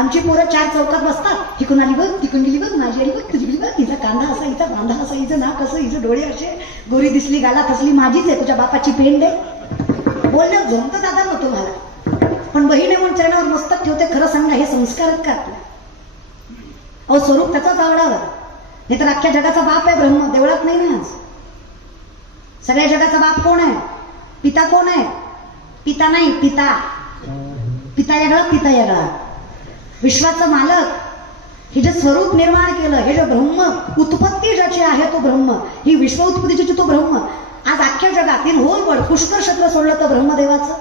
आमची पोरं 4 चौकात बसतात, ही कुणाली बघ, ती कुणली बघ, माझी आली बघ, तुझी गेली बघ, हिचा कांदा असा, हिचा बांधा असा, हिचं नाक असं, हिचं डोळे असे, गोरी दिसली गाला तसली माझीच आहे, तुझ्या बापाची पेंड आहे. बोलण्यात जमतं दादा ना तुम्हाला, पण बहिणी म्हणून चरणावर मस्तक ठेवते. खरं सांगा, हे संस्कार आहेत का आपल्या? अहो स्वरूप त्याचाच आवडावा, नाही तर अख्ख्या जगाचा बाप आहे ब्रह्म, देवळात नाही ना. आज सगळ्या जगाचा बाप कोण आहे? पिता कोण आहे? पिता नाही, पिता. पिता वेगळा, पिता वेगळा. विश्वाचा मालक, हे जे स्वरूप निर्माण केलं, हे जे ब्रह्म, उत्पत्ती ज्याची आहे तो ब्रह्म, ही विश्व उत्पत्तीची तो ब्रह्म. आज अख्ख्या जगातील होलवड पुष्कर क्षेत्र सोडलं तर ब्रह्मदेवाचं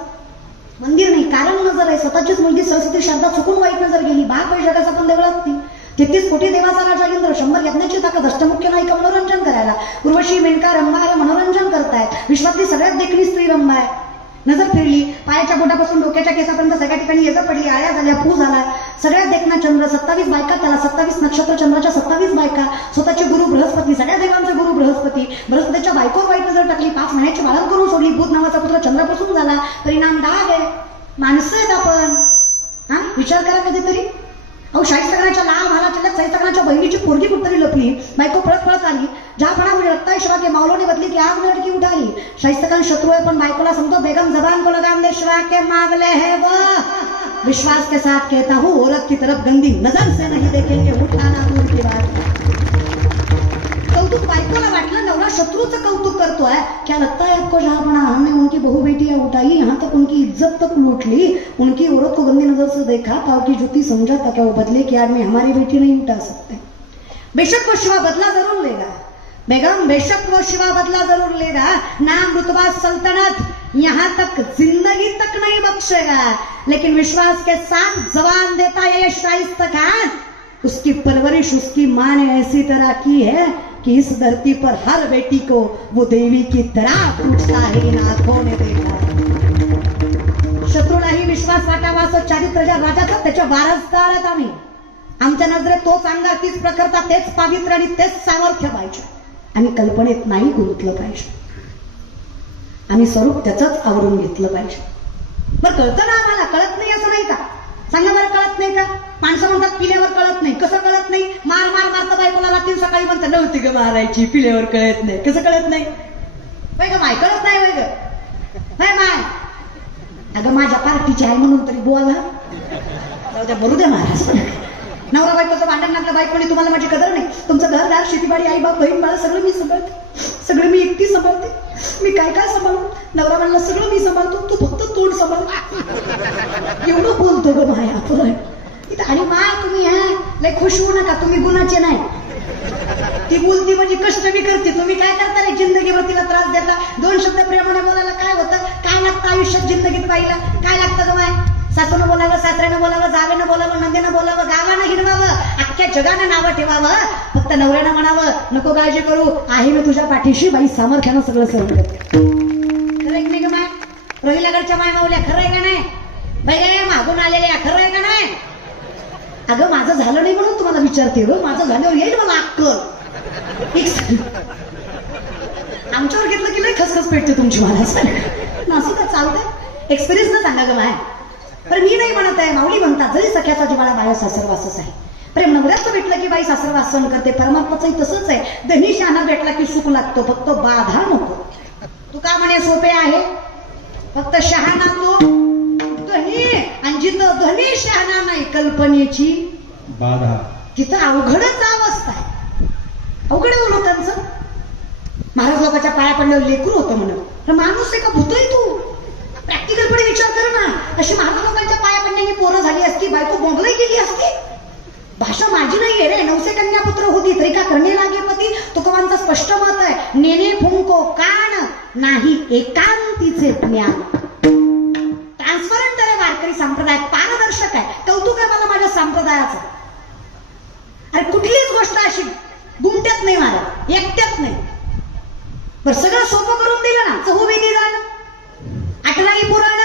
मंदिर नाही. कारण नजर आहे, स्वतःचीच मुलगी सरस्वती शारदा चुकून वाईट नजर गेली. बाप आहे जगाचा पण देवळात ती. 33 कोटी देवाचा राजा इंद्र, 100 यज्ञाची ताकद, अष्टमुख्य नायिका मनोरंजन करायला. उर्वशी, मेनका, रंभा आला मनोरंजन करतायत. विश्वातली सगळ्यात देखणी स्त्री रंभा आहे. नजर फिरली, पायाच्या बोटापासून डोक्याच्या केसापर्यंत सगळ्या ठिकाणी येजं पडली, आया झाल्या, पू झाला. सगळ्यात देखना चंद्र, 27 बायका त्याला, 27 नक्षत्र, चंद्राच्या 27 बायका. स्वतःचे गुरु बृहस्पती, सगळ्या देवांचे गुरु बृहस्पती. बृहस्पतीच्या बायकोवर वाईट नजर टाकली, 5 महिन्याची बाळण करून सोडली. बुध नावाचा पुत्र चंद्रापासून झाला. परिणाम डाग आहे. माणसं आहेत आपण, हा विचार करा कधीतरी. अहो शाहीस्तगराच्या लाल भालाच्या शाहीस्तगराच्या बहिणीची पोरगी कुठतरी लपली, बायको पळत पळत आली. ज्या फणा मुझे लगता है शिवा के मावलों ने बदली की आग में लड़की उठाली. शाहीस्तगन शत्रु है, पण बायकोला सांगतो बेगम जबान को लगाम दे, शिवा के मावले है वो. विश्वास के साथ कहता हूँ, औरत की तरफ गंदी नजर से नहीं देखेंगे, उठाना दूर की बात. कौतुक बायकोला वाटलं नवरा शत्रूचं कौतुक करतोय. क्या लगता है आपको जहांपना, हमने उनकी बहू बेटियां उठाई, यहाँ तक उनकी इज्जत तक लूट ली, उनकी औरत को गंदी नजर से देखा, पाव की जूती समझा था क्या वो बदले की आग में हमारी बेटी नहीं उठा सकते. बेशक वो शिवा बदला जरूर लेगा बेगम, बेशक वो शिवा बदला जरूर लेगा. नाम रुतबा सल्तनत यहाँ तक जिंदगी तक नहीं बख्शेगा, लेकिन विश्वास के साथ जवान देता है ये शाइस्ता खान. उसकी परवरिश उसकी माँ ने ऐसी तरह की है कि इस धरती पर हर बेटी को वो देवी की तरह पूछता है, इन आंखों ने देखा. शत्रूलाही विश्वास वाटावा असं चारित्र्य ज्या राजाचं, त्याच्या वारसदार आहेत आम्ही. आमच्या नजरेत तोच अंगार, तीच प्रखरता, तेच पावित्र्य आणि तेच सामर्थ्य पाहिजे. आम्ही कल्पनेत नाही गुंतलं पाहिजे, आम्ही स्वरूप त्याचंच आवरून घेतलं पाहिजे. बरं कळतं ना आम्हाला, कळत नाही असं नाही का? सांगा बरं, कळत नाही का? माणसं म्हणतात पिल्यावर कळत नाही. कसं कळत नाही? मार मार मारतं बायकोला, रात्री सकाळी म्हणतं नव्हती ग मारायची, पिल्यावर कळत नाही. कसं कळत नाही? वय ग माय, कळत नाही वय ग वय माय. अगं माझ्या पार्टीची आहे म्हणून तरी बोला, जाऊ द्या, बोलू द्या महाराज. नवरा बायकोचं भांडण लागलं, बायकोने तुम्हाला माझी कदर नाही. तुमचं घरदार, शेतीबाडी, आई बाप, बहीण बाळा सगळं मी सांभाळते, सगळं मी एकटी सांभाळते. मी काय काय सांभाळू? नवरा म्हणला सगळं मी सांभाळतो, तू फक्त तोंड सांभाळ. एवढं बोलतो ग माय आपण. आणि माय तुम्ही लय खुश होऊ नका, तुम्ही गुणाचे नाही. ती बोलती म्हणजे कष्ट मी करते, तुम्ही काय करता रे जिंदगीवर तिला त्रास द्यायला. 2 शब्द प्रेमाने बोलायला काय होतं? काय लागतं आयुष्यात जिंदगीत पाहिला? काय लागतं ग माय? सासूनं बोलावं, सासऱ्यानं बोलावं, जावेनं बोलावं, नंदेनं बोलावं, गावानं हिरवावं, अख्ख्या जगानं नावं ठेवावं. फक्त नवऱ्यानं म्हणावं नको काळजी करू, आहे मी तुझ्या पाठीशी, बाई सामर्थ्यानं सगळं सहन करते. खरं आहे की नाही ग माय? रोहिल्याकडच्या माय मावल्या, खरं आहे का नाही? बाई मागून आलेल्या, खरं आहे का नाही? अगं माझं झालं नाही म्हणून तुम्हाला विचारते ग, माझं झाल्यावर येईल मला अक्कल. आमच्यावर घेतलं की नाही खसखस पेटते तुमची. मला असं का चालतंय? एक्सपिरियन्स न सांगा ग माय. पण मी नाही म्हणत आहे, माऊली म्हणतात जरी सख्याचा जिवाळा बाया सासरवासच आहे. प्रेम नवऱ्याचं भेटलं की बाई सासरवास सहन करते. परमात्माचंही तसंच आहे. धनी शहाणा भेटला की सुख लागतो, फक्त बाधा नको. तू का म्हणे सोपे आहे, फक्त शहाणा तो धनी. आणि जिथं धनी शहाणा नाही, कल्पनेची बाधा, तिथं अवघडच अवस्था आहे. अवघड आहे लोकांचं. महाराज लोकांच्या पाया पडल्यावर लेकरू होतं म्हणून माणूस आहे का भूतही? तू प्रॅक्टिकलपणे विचार कर ना. अशी महाराज लोकांच्या पाया पडण्याची पोरं झाली असती, बायको बोंबलही गेली असती. भाषा माझी नाहीये रे. 9 कन्या पुत्र होती तरी का करणे लागे पती. तुकोबांचं स्पष्ट मत आहे, नेने फुंको कान नाही एकांतीचे ज्ञान. ट्रान्सपरंट आहे वारकरी संप्रदाय, पारदर्शक आहे. कौतुक आहे मला माझ्या संप्रदायाचं. अरे कुठलीच गोष्ट अशी गुंट्यात नाही, मला एकट्यात नाही. बरं सगळं सोपं करून दिलं ना. चहुवेदी जाण, 18 पुराण,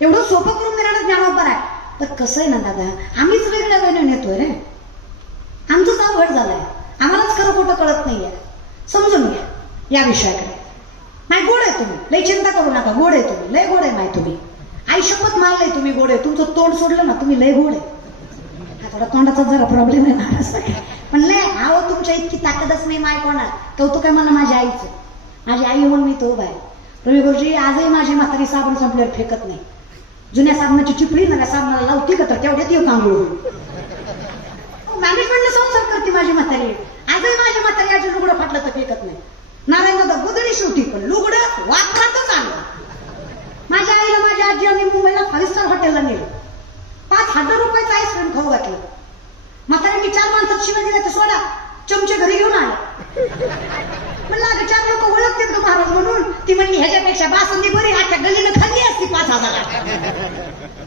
एवढं सोपं करून देणार ज्ञानोबर आहे. तर कसं आहे ना दादा, आम्हीच वेगळ्या वेळेने नेतोय रे. आमचंच अवघड झालंय. आम्हालाच खरं खोटं कळत नाहीये. समजून घ्या या विषयाकडे. नाही गोड आहे तुम्ही, लय चिंता करू नका. गोड आहे तुम्ही, लय गोड आहे माय तुम्ही. आई शपथ मानलंय तुम्ही गोड आहे. तुमचं तोंड सोडलं ना तुम्ही लय गोड आहे. थोडा तोंडाचा जरा प्रॉब्लेम आहे महाराज पण नाही आहो तुमच्या इतकी ताकदच नाही माय कोणा कौतुक आहे मला माझ्या आईचं. माझी आई म्हणून मी तो बाय रवी गुरुजी आजही माझी म्हातारी साबण संपल्यावर फेकत नाही. जुन्या साबणाची चिपळी नका साबणाला लावती का तर तेवढ्यात येऊ कांगळू मॅनेजमेंटला संसार करते माझी म्हातारी. आजही माझी म्हातारी आजी लुगडं फाटलं तर फेकत नाही. नारायण गोदडी शेवटी पण लुगडं वापरातच आलं. माझ्या आईला माझ्या आजी आम्ही मुंबईला 5 स्टार हॉटेलला नेलं. 5,000 रुपयाचं आईस्क्रीम खाऊ घातलं. म्हाताऱ्यांनी 4 माणसात शिवाय दिल्या तर सोडा चमचे घरी घेऊन आले. म्हणलं अगं 4 लोक ओळखतील का महाराज म्हणून. ती म्हणली ह्याच्यापेक्षा बासुंदी बरी आजच्या गल्लीनं खाल्ली असती 5,000.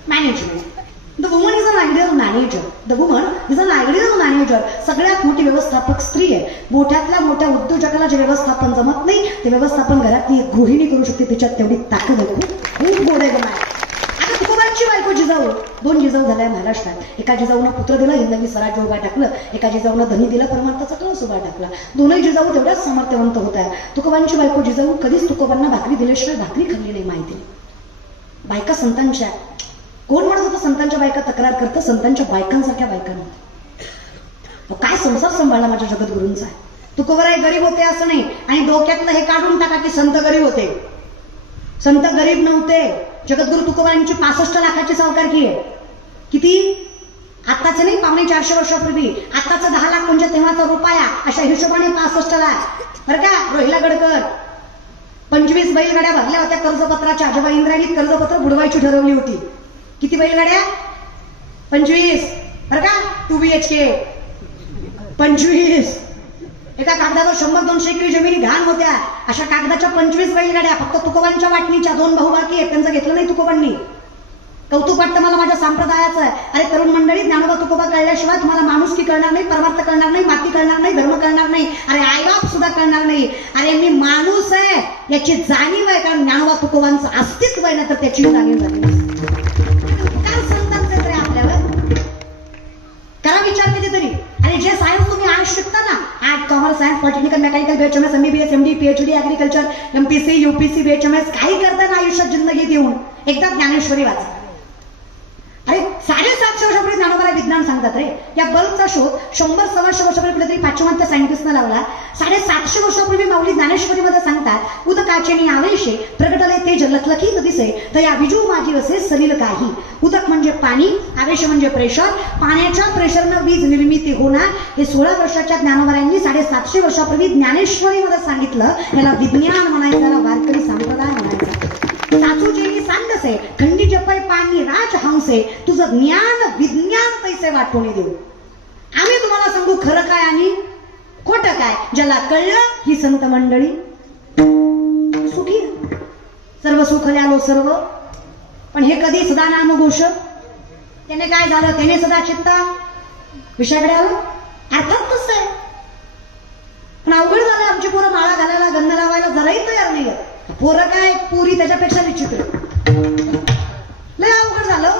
Management the woman is an ideal manager. The woman is an ideal manager. सगळ्यात मोठी व्यवस्थापक स्त्री आहे. मोठ्यातल्या मोठ्या उद्योजकाला जे व्यवस्थापन जमत नाही ते व्यवस्थापन घरातली एक गृहिणी करू शकते. त्याच्यात तेवढी ताकद आहे. खूप गोड आहे गमाय. आता तुकोबांची बायको जिजाऊ 2 जिजाऊ झाल्या महाराष्ट्रात. एका जिजाऊनं पुत्र दिलं हिंदवी स्वराज्य उभा टाकलं. एका जिजाऊनं धनी दिलं परमार्थाचा कळस उभा टाकला. दोनही जिजाऊ तेवढ्याच सामर्थ्यवंत होत्या. तुकोबांची बायको जिजाऊ कधीच तुकोबांना भाकरी दिल्याशिवाय भाकरी खाल्ली नाही. माहिती बायका संतांच्या कोण म्हणत होतं संतांच्या बायका तक्रार करतं. संतांच्या बायकांसारख्या बायकांना काय संसार सांभाळला माझ्या जगद्गुरूंचा. तुकोबराय गरीब होते असं नाही. आणि डोक्यातलं हे काढून टाका की संत गरीब होते. संत गरीब नव्हते. जगद्गुरु तुकोबांची 65 लाखाची सावकारकी आहे. किती आत्ताच नाही 450 वर्षापूर्वी. आत्ताचं 10 लाख म्हणजे तेव्हाचा रुपया. अशा हिशोबाने 65 लाख बरं का. रोहिला गडकर 25 बैलगाड्या भरल्या होत्या कर्जपत्राच्या. जेव्हा इंद्रायणीत कर्जपत्र बुडवायची ठरवली होती. किती बैलगाड्या 25 बरं का. 2 BHK 25. एका कागदावर 100-200 एकरी जमिनी घाण होत्या. अशा कागदाच्या 25 बैलगाड्या फक्त तुकोबांच्या वाटणीच्या. 2 भाऊ बाकी आहेत त्यांचं घेतलं नाही तुकोबांनी. कौतुक वाटतं मला माझ्या संप्रदायाचं आहे. अरे तरुण मंडळी ज्ञानोबा तुकोबा कळल्याशिवाय तुम्हाला माणुसकी कळणार नाही, परमार्थ कळणार नाही, माती कळणार नाही, धर्म कळणार नाही. अरे आईबाप सुद्धा कळणार नाही. अरे मी माणूस आहे याची जाणीव आहे. कारण ज्ञानोबा तुकोबांचं अस्तित्व आहे ना तर त्याची जाणीव झाली. संतांचे आपल्यावर करा विचार कधीतरी. आणि जे सायन्स तुम्ही आज शिकता ना art commerce science political mechanical BHMS MBBS MD PhD agriculture MPC UPC BHMS काही करता ना आयुष्यात जिंदगी देऊन एकदा ज्ञानेश्वरी वाचा. अरे 750 वर्षापूर्वी ज्ञानोबाला विज्ञान सांगतात रे. या बल्बचा शोध 100-125 वर्षापूर्वी कुठेतरी पाश्चिमात्य सायंटिस्टनं लावला. 750 वर्षापूर्वी माऊली ज्ञानेश्वरीमध्ये सांगतात उदकाचे आवेशे प्रगटले तेज लखलखीत दिसे तया विजू माझी असे सलील काही. उदक म्हणजे पाणी, आवेश म्हणजे प्रेशर. पाण्याच्या प्रेशरनं वीज निर्मिती होणार. हे 16 वर्षाच्या ज्ञानोबांनी 750 वर्षापूर्वी ज्ञानेश्वरीमध्ये सांगितलं. याला विज्ञान म्हणायचं, याला वारकरी संप्रदाय म्हणायचा. सासूजेनी सांडसे खंडी जपय पाणी राजहंसे तुझं ज्ञान विज्ञान पैसे वाटून देऊ. आम्ही तुम्हाला सांगू खरं काय आणि खोटं काय. ज्याला कळलं ही संत मंडळी सुखी. सर्व सुखले आलो सर्व. पण हे कधी सदा नामघोष. त्याने काय झालं त्याने सदा चित्ता विषयाकडे आलं. अर्थात तसं आहे. पण अवघड झालं. आमची पोरं माळा घालायला गंध लावायला जराही तयार नाही. पोरं काय पुरी त्याच्यापेक्षा विचित्र. लय अवघड झालं.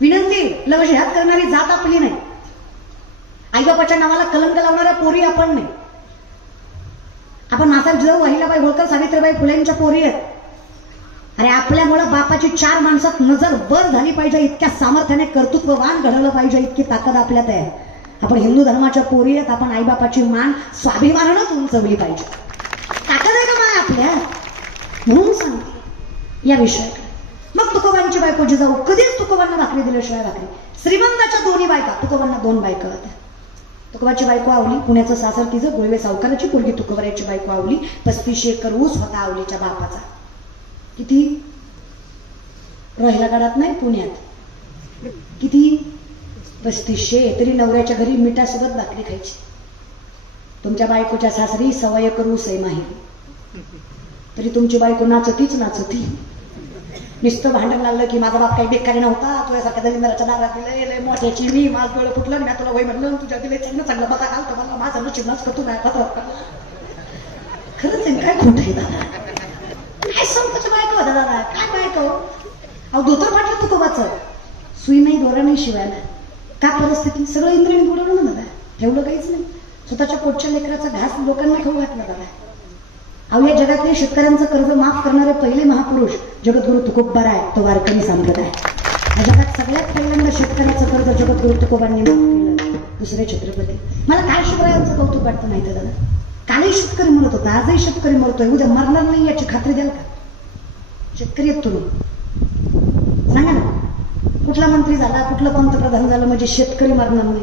विनंती लवशेहात करणारी जात आपली नाही. आईबापाच्या नावाला कलंक लावणाऱ्या पोरी आपण नाही. आपण नासाहेब जिजाऊ अहिल्याबाई होळकर सावित्रीबाई फुलेंच्या पोरी आहेत. अरे आपल्यामुळं बापाची 4 माणसात नजर वर झाली पाहिजे इतक्या सामर्थ्याने कर्तृत्ववान घडवलं पाहिजे इतकी ताकद आपल्यात आहे. आपण हिंदू धर्माच्या पोरी आहेत. आपण आईबापाची मान स्वाभिमानानंच उंचवली पाहिजे. ताकद आहे का माय आपल्या म्हणून सांगते या विषयाकडे. मग तुकोबांची बायको जिजाऊ कधीच तुकोबांना भाकरी दिल्याशिवाय भाकरी. श्रीमंताच्या 2 बायका. तुकोबांना 2 बायका होत्या. तुकोबाची बायको आवली पुण्याचं सासर तिचं. गुळवे सावकाराची पोरगी तुकोबराची बायको आवली. 35 एकर ऊस होता आवलीच्या बापाचा. किती राहिला गडात नाही पुण्यात. किती 3500. तरी नवऱ्याच्या घरी मिठासोबत भाकरी खायची. तुमच्या बायकोच्या सासरी 1.25 एकर ऊस आहे माहेरी. तरी तुमची बायको नाचतीच नाचती. नुसतं भांडण लागलं की माझा बाप काही बेकारी नव्हता. तुझ्यासारख्या दलिंदराच्या दारात दिले मोठ्याची मी माझ डोळं फुटलं. मी तुला वय म्हणलं तुझ्या दिले चांगलं चांगलं बघा घाल तर मला माझं नशीब नसतं तू नाही खात. खरंच आहे काय खोट आहे दादा. काय संताच्या बायको होता दादा. काय बायको अहो धोतर फाटलं तुकोबाचं. सुई नाही दोरा नाही शिवायला. का परिस्थिती सगळं इंद्रिय बुडवलं ना दादा. ठेवलं काहीच नाही. स्वतःच्या पोटच्या लेकराचा घास लोकांना खाऊ घातला दादा. अहो या जगातले शेतकऱ्यांचं कर्ज माफ करणारे पहिले महापुरुष जगद्गुरु तुकोबाराय तो वारकरी संप्रदाय. जगात सगळ्यात पहिल्यांदा शेतकऱ्याचं कर्ज जगद्गुरु तुकोबांनी माफ केलं. दुसरे छत्रपती. मला काय शिवरायांचं कौतुक वाटतं माहिती दादा, कालही शेतकरी मरत होता, आजही शेतकरी मरतोय, उद्या मरणार नाही याची खात्री द्याल का? शेतकरी आहेत तुम्ही, सांगा ना. कुठला मंत्री झाला, कुठलं पंतप्रधान झालं म्हणजे शेतकरी मरणार नाही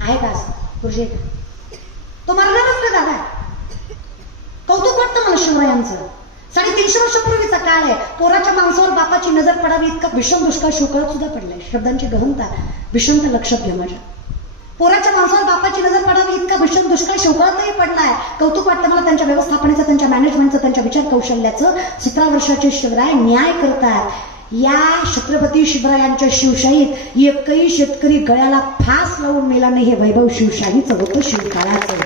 आहे का? असं तुझे तो मरणारच नाही दादा. कौतुक वाटतं मला शिवरायांचं. 350 वर्षापूर्वीचा काळ आहे. पोराच्या माणसावर बापाची नजर पडावी इतका भीषण दुष्काळ शोकाळत सुद्धा पडलाय. शब्दांची गहनता भीषणता लक्षात घ्या माझ्या. पोराच्या माणसावर बापाची नजर पडावी इतका भीषण दुष्काळ शोकाळतही पडलाय. कौतुक वाटतं मला त्यांच्या व्यवस्थापनेचं, त्यांच्या मॅनेजमेंटचं, त्यांच्या विचार कौशल्याचं. 17 वर्षाचे शिवराय न्याय करतात. या छत्रपती शिवरायांच्या शिवशाहीत एकही शेतकरी गळ्याला फास लावून मेला नाही. हे वैभव शिवशाहीचं होतं, शिवकाळाचं.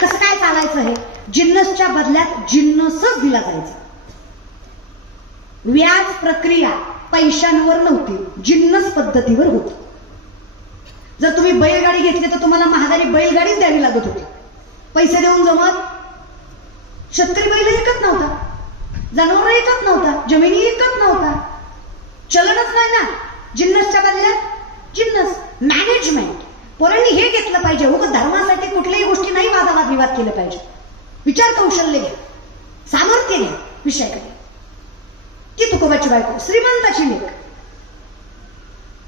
कसं काय चालायचं? हे जिन्नसच्या बदल्यात जिन्नसच दिला जायचा. व्याज प्रक्रिया पैशांवर नव्हती, जिन्नस पद्धतीवर होती. जर तुम्ही बैलगाडी घेतली तर तुम्हाला महागारी बैलगाडीच द्यावी लागत होती. पैसे देऊन जमत. शेतकरी बैल विकत नव्हता, जनावर विकत नव्हता, जमिनी विकत नव्हता, चलनच नाही ना. जिन्नसच्या बदल्यात जिन्नस. मॅनेजमेंट. पोरांनी हे घेतलं पाहिजे. उगाच धर्मासाठी कुठल्याही गोष्टी नाही वादावाद विवाद केले पाहिजे. विचार कौशल्य घ्या, सामर्थ्य घ्या. विषय काय की तुकोबाची बायको श्रीमंताची लेक,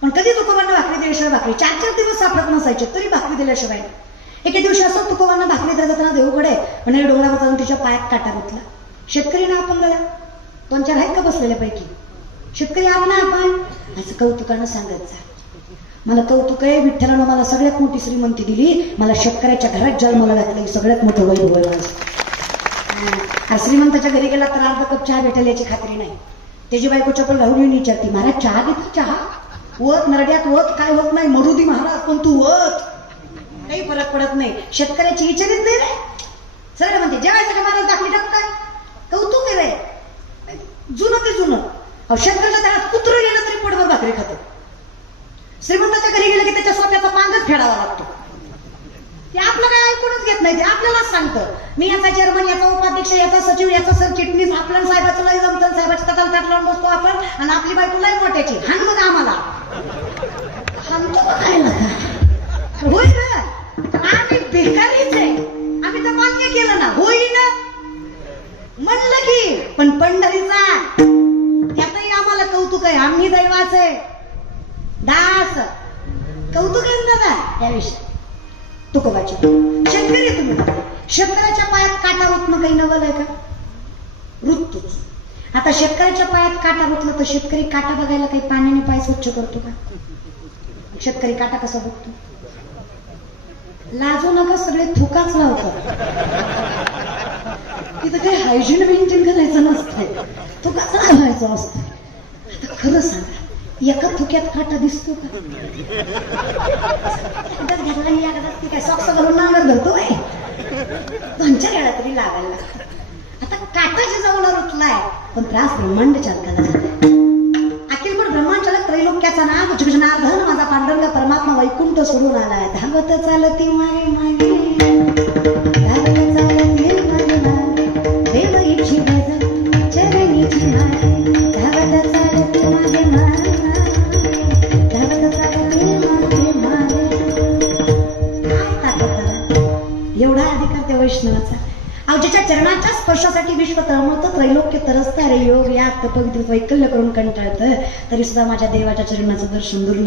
पण कधी तुकोबांना भाकरी दिल्याशिवाय भाकरी 4-4 दिवस सापडत नसायचे तरी भाकरी दिल्याशिवाय. एके दिवशी असं तुकोबांना भाकरी देत जाताना देऊकडे म्हणजे डोंगरावर जाऊन तिच्या पायात काटा घातला. शेतकरी ना आपण दादा 2-4 आहेत का बसलेल्या पैकी? शेतकरी आहो ना आपण. असं कौतुकानं सांगत जा. मला कौतुक आहे, विठ्ठलानं मला सगळ्यात मोठी श्रीमंती दिली, मला शेतकऱ्याच्या घरात जन्माला घातलं, सगळ्यात मोठं वैभव आहे. श्रीमंताच्या घरी गेला तर अर्धा कप चहा भेटेल याची खात्री नाही. त्याची बायको चपल घालून येऊन विचारते, महाराज चहा घेतली? चहा वत नरड्यात वत काय होत नाही, मरुदी महाराज पण तू वत, काही फरक पडत नाही. शेतकऱ्याची विचारित नाही रे. सरळ म्हणते जेवायचं का महाराज? दाखली टाकताय. कौतुक आहे रे. जुनं ते जुनं. शेतकऱ्याच्या घरात कुत्र गेलं तरी पोटभर भाकरी खातो. श्रीमंताच्या घरी गेलं की त्याच्या सोप्याचा पांगच फेडावा लागतो. ते आपलं काय ऐकूनच घेत नाही. ते आपल्यालाच सांगतं, मी याचा चेअरमन, याचा उपाध्यक्ष, याचा सचिव, याचा सरचिटणीस. आपल्या साहेबाचं लय जमतं, साहेबाच्या तटाला ताट लावून बसतो आपण, आणि आपली बायको लय मोठ्याची. हान मग आम्हाला हानतो बघायला का? होय ना, आम्ही भिकारीच आहे. आम्ही तर मान्य केलं ना, होई ना म्हणलं की. पण पंढरीचा त्यातही आम्हाला कौतुक आहे. आम्ही दैवाचे दास. कौतुक आहे दादा याविषयी तुकोबाची. शेतकरी तुम्ही, शेतकऱ्याच्या पायात काटा रुतणं काही नवल आहे का? रुततोच. आता शेतकऱ्याच्या पायात काटा रुतला तर शेतकरी काटा बघायला काही पाण्याने पाय स्वच्छ करतो का? शेतकरी काटा कसा बघतो? लाजू नका, सगळे थुकाच लावतात. तिथं काही हायजीन मेंटेन करायचं नसतंय, थुकाच लावायचं असतं. आता खरं सांगा, एका थुक्यात काटा दिसतो का? घेतला मी ती काय सॉक्स घालून नांगर धरतोय. 2-4 वेळा तरी लागायला लागतं. आता काटाची जवळ रुतलाय, पण त्रास ब्रह्मांड चालकाला झालाय. अखिलपट ब्रह्मांड चालक त्रैलोक्याचा नाग जगजनार्दन माझा पांडुरंग परमात्मा वैकुंठ सोडून आलाय. धावत चालती मागे मागे, धावत चालती मागे मागे, देव इच्छी भजन चरणीची मागे, धावत चालती मागे मागे, धावत चालती मागे मागे. काय ताकद, एवढा अधिकार त्या वैष्णवाचा. ज्याच्या चरणाच्या स्पर्शासाठी विश्व तळमळतं, त्रैलोक्य तरसतं. अरे योग यात पवित्र वैकल्य करून कंटाळतं, तरी सुद्धा माझ्या देवाच्या चरणाचं दर्शन दुर्लभ